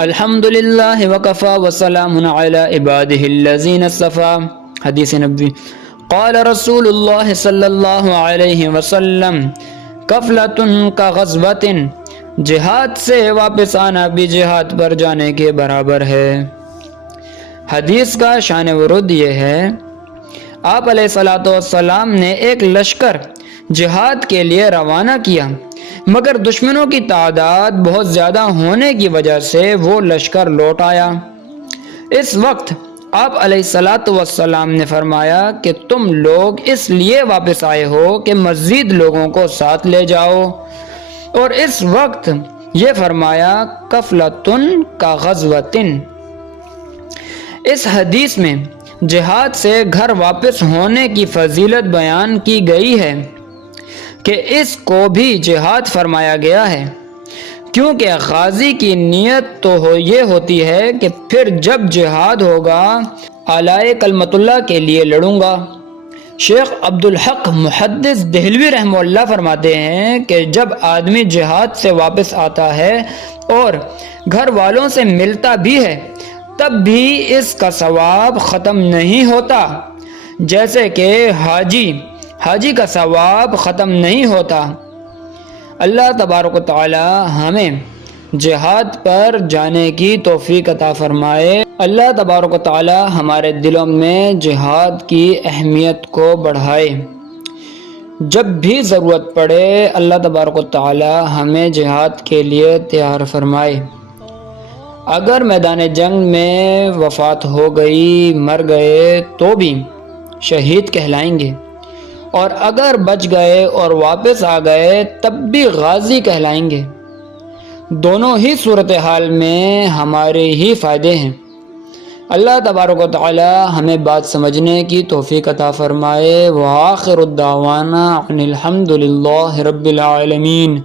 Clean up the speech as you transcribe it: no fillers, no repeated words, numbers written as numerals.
الحمد للہ وکفا وسلام علی عباده الذین اصطفى. حدیث نبوی. قال رسول اللہ صلی اللہ علیہ وسلم کفلۃ کغزوۃ، جہاد سے واپس آنا بھی جہاد پر جانے کے برابر ہے. حدیث کا شان ورود یہ ہے، آپ علیہ الصلوۃ والسلام نے ایک لشکر جہاد کے لیے روانہ کیا، مگر دشمنوں کی تعداد بہت زیادہ ہونے کی وجہ سے وہ لشکر لوٹ آیا. اس وقت آپ علیہ الصلوۃ والسلام نے فرمایا کہ تم لوگ اس لیے واپس آئے ہو کہ مزید لوگوں کو ساتھ لے جاؤ، اور اس وقت یہ فرمایا کفلۃن کغزوۃ. اس حدیث میں جہاد سے گھر واپس ہونے کی فضیلت بیان کی گئی ہے کہ اس کو بھی جہاد فرمایا گیا ہے، کیونکہ غازی کی نیت تو یہ ہوتی ہے کہ پھر جب جہاد ہوگا اعلی کلمت اللہ کے لیے لڑوں گا. شیخ عبدالحق محدث دہلوی رحمہ اللہ فرماتے ہیں کہ جب آدمی جہاد سے واپس آتا ہے اور گھر والوں سے ملتا بھی ہے تب بھی اس کا ثواب ختم نہیں ہوتا، جیسے کہ حاجی کا ثواب ختم نہیں ہوتا. اللہ تبارک و تعالی ہمیں جہاد پر جانے کی توفیق عطا فرمائے. اللہ تبارک و تعالی ہمارے دلوں میں جہاد کی اہمیت کو بڑھائے. جب بھی ضرورت پڑے اللہ تبارک و تعالی ہمیں جہاد کے لیے تیار فرمائے. اگر میدان جنگ میں وفات ہو گئی، مر گئے تو بھی شہید کہلائیں گے، اور اگر بچ گئے اور واپس آ گئے تب بھی غازی کہلائیں گے. دونوں ہی صورتحال میں ہمارے ہی فائدے ہیں. اللہ تبارک و تعالی ہمیں بات سمجھنے کی توفیق عطا فرمائے. وآخر الدعوانا ان الحمد للہ رب العالمین.